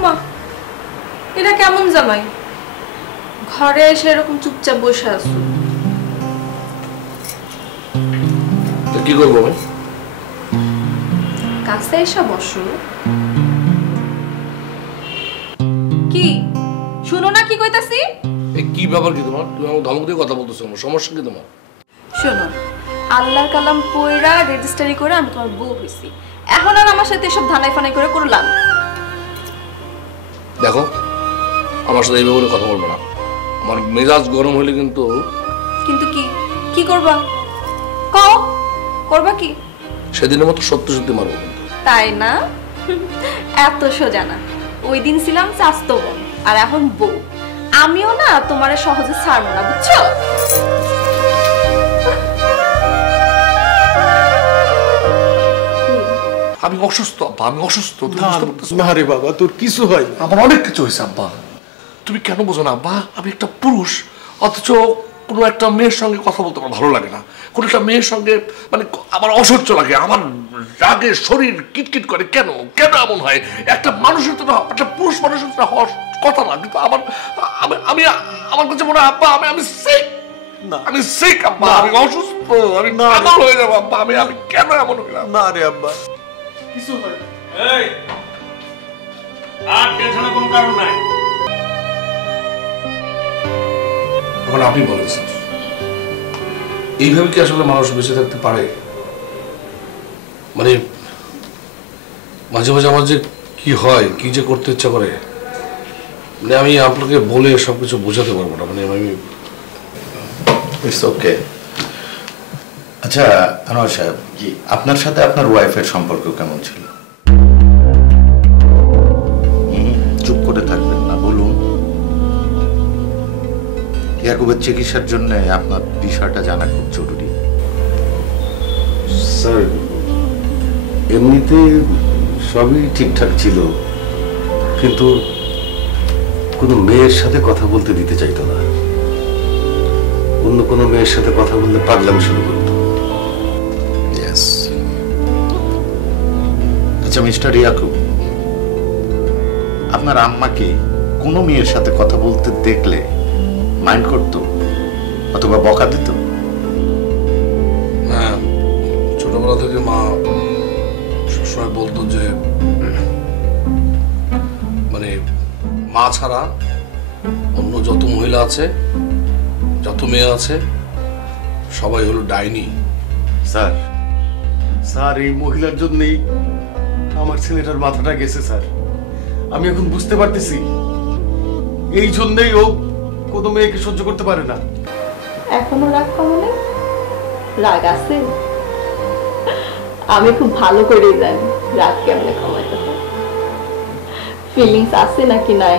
ওমা, এটা কেমন জামাই? ঘরে এসে এরকম চুপচাপ বসে আছো। কি করবো আমি? কাছে এসে বসো। কি শুনো না কি কইতাছি? কি ব্যাপার কি তোমার? তুমি আমার ধমক দিয়ে কথা বলতেছো, সমস্যা কি তোমার? শোনো, আল্লাহর কালাম পয়রা রেজিস্ট্রি করে আমি তোমার বউ হইছি। এখন আর আমার সাথে এসব ধানাই ফানাই করে করলাম। দেখো, আমার সাথে এইভাবে কথা বলবো না। আমার মেজাজ গরম হইলে কিন্তু কিন্তু কি কি করবা? কও, করবা কি? সেদিনের মতো সত্যি সত্যি মারবো। তাই না? এত সোজা না। ওই দিন ছিলাম চাস্তো বোন, আর এখন বউ। আমিও না তোমারে সহজে ছাড়বো না, বুঝছো? আমি অসুস্থ আব্বা, আমি অসুস্থ। না রে বাবা, তোর কিছু হয় না। আমার অনেক কিছু হয়েছে আব্বা। তুমি কেন বোঝো না আব্বা? আমি একটা পুরুষ, অথচ কোনো একটা মেয়ের সঙ্গে কথা বলতে আমার ভালো লাগে না। কোনো একটা মেয়ের সঙ্গে মানে আমার অসহ্য লাগে। আমার রাগে শরীর কিটকিট করে। কেন কেন এমন হয়? একটা মানুষের তো একটা পুরুষ মানুষের তো হওয়ার কথা না, কিন্তু আমার আমি আমার কাছে মনে হয় আব্বা আমি সিক। আমি সিক আব্বা, আমি অসুস্থ, আমি পাগল হয়ে যাবো আব্বা। আমি কেন এমন হইলাম? না রে আব্বা, কিছু হয় না। এই আর টেনশনের কোনো কারণ নাই। এখন আপনি বলেন স্যার, এইভাবে কি আসলে মানুষ বেঁচে থাকতে পারে? মানে মাঝে মাঝে আমার যে কি হয়, কি যে করতে ইচ্ছা করে, মানে আমি আপনাকে বলে সবকিছু বোঝাতে পারবো না। মানে আমি ইটস ওকে। আচ্ছা আনোয়ার সাহেব, আপনার সাথে আপনার ওয়াইফের সম্পর্ক কেমন ছিল? চুপ করে থাকবেন না, বলুন। ইয়াকুবের চিকিৎসার জন্য আপনার বিষয়টা জানা খুব জরুরি। স্যার, এমনিতে সবই ঠিকঠাক ছিল, কিন্তু কোনো মেয়ের সাথে কথা বলতে দিতে চাইতো না। অন্য কোনো মেয়ের সাথে কথা বললে পাগলামি শুরু করতো। আচ্ছা মিস্টার ইয়াকুব, আপনার আম্মাকে কোনো মেয়ের সাথে কথা বলতে দেখলে মাইন্ড করতো অথবা বকা দিত? হ্যাঁ, ছোটবেলা থেকে মা সবসময় বলতো যে মানে মা ছাড়া অন্য যত মহিলা আছে, যত মেয়ে আছে, সবাই হলো ডাইনি। স্যার স্যার এই মহিলার জন্যই আমার ছেলেটার মাথাটা গেছে স্যার। আমি এখন বুঝতে পারতেছি, এই জন্যই ও কোনো মেয়েকে সহ্য করতে পারে না। এখনো রাগ কমলে? রাগ আছে? আমি খুব ভালো করেই জানি রাগ কেমনে কমাইতে হয়। ফিলিংস আছে নাকি নাই?